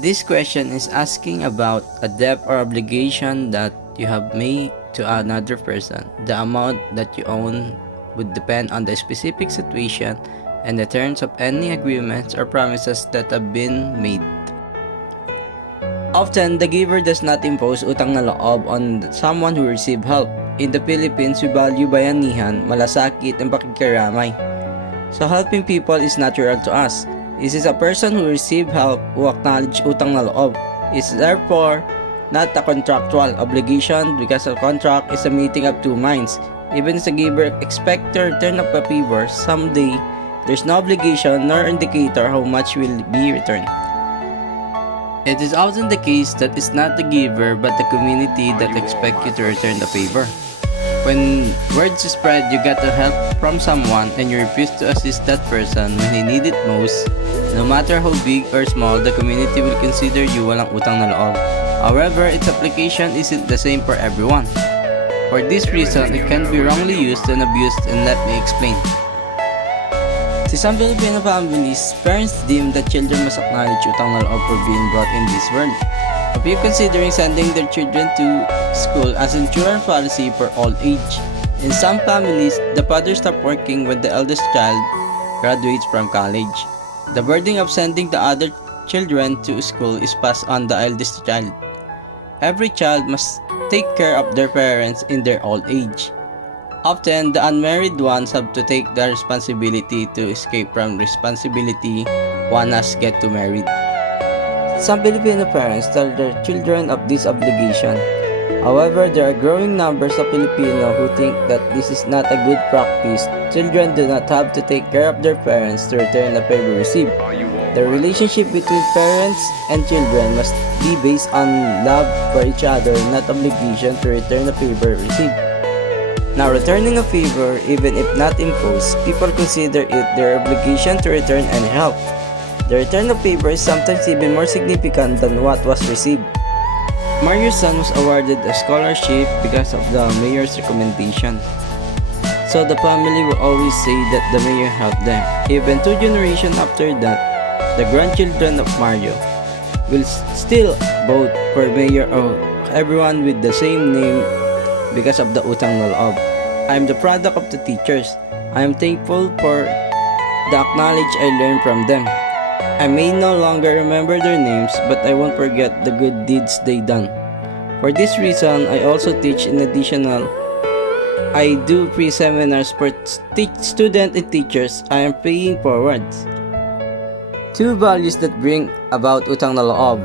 This question is asking about a debt or obligation that you have made to another person. The amount that you own would depend on the specific situation and the terms of any agreements or promises that have been made. Often, the giver does not impose utang na loob on someone who receives help. In the Philippines, we value bayanihan, malasakit, and pakikiramay. So helping people is natural to us. This is a person who receives help who acknowledge utang na loob. It is therefore not a contractual obligation because a contract is a meeting of two minds. Even as a giver expects the return of a favor someday, there's no obligation nor indicator how much will be returned. It is often the case that it's not the giver but the community that expect you to return the favor. When word spread you got the help from someone and you refuse to assist that person when he needed it most, no matter how big or small, the community will consider you walang utang na loob. However, its application isn't the same for everyone. For this reason, it can be wrongly used and abused, and let me explain. To some Filipino families, parents deem that children must acknowledge utang na loob for being brought in this world. A few considering sending their children to school as insurance policy for old age. In some families, the father stops working when the eldest child graduates from college. The burden of sending the other children to school is passed on the eldest child. Every child must take care of their parents in their old age. Often, the unmarried ones have to take the responsibility to escape from responsibility once get to married. Some Filipino parents tell their children of this obligation. However, there are growing numbers of Filipino who think that this is not a good practice. Children do not have to take care of their parents to return the favor received. The relationship between parents and children must be based on love for each other, not obligation to return the favor received. Now, returning a favor, even if not imposed, people consider it their obligation to return any help. The return of favor is sometimes even more significant than what was received. Mario's son was awarded a scholarship because of the mayor's recommendation. So the family will always say that the mayor helped them. Even 2 generations after that, the grandchildren of Mario will still vote for mayor of everyone with the same name because of the utang na loob. I am the product of the teachers. I am thankful for the knowledge I learned from them. I may no longer remember their names, but I won't forget the good deeds they done. For this reason, I also teach in additional. I do free seminars for students and teachers. I am paying forward. 2 values that bring about utang na loob: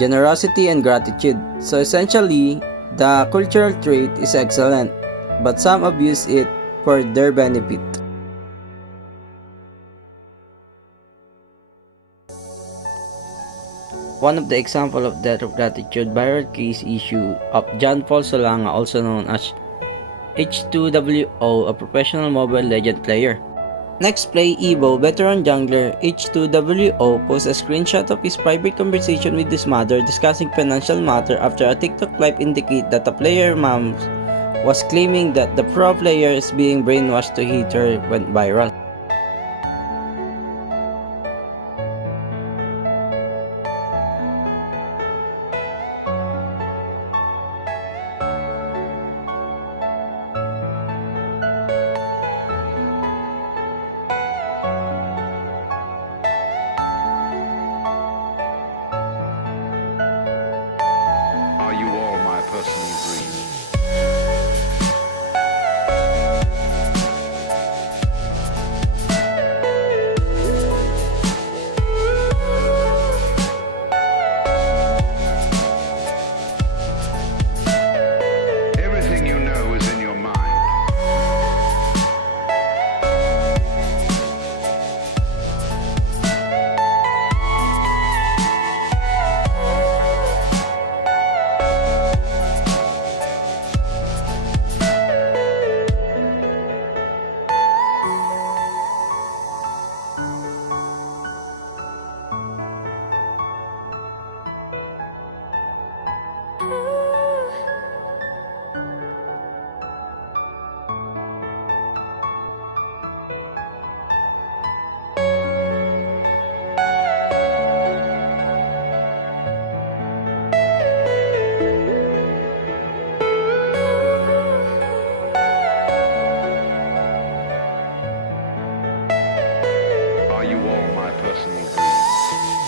generosity and gratitude. So essentially, the cultural trait is excellent, but some abuse it for their benefit. One of the examples of debt of gratitude viral case issue of John Paul Solanga, also known as H2WO, a professional Mobile Legend player. Next play, Evo, veteran jungler H2WO, posts a screenshot of his private conversation with his mother discussing financial matter after a TikTok live indicate that the player mom was claiming that the pro player is being brainwashed to hit her went viral. Are you all my personal dreams? personal dream.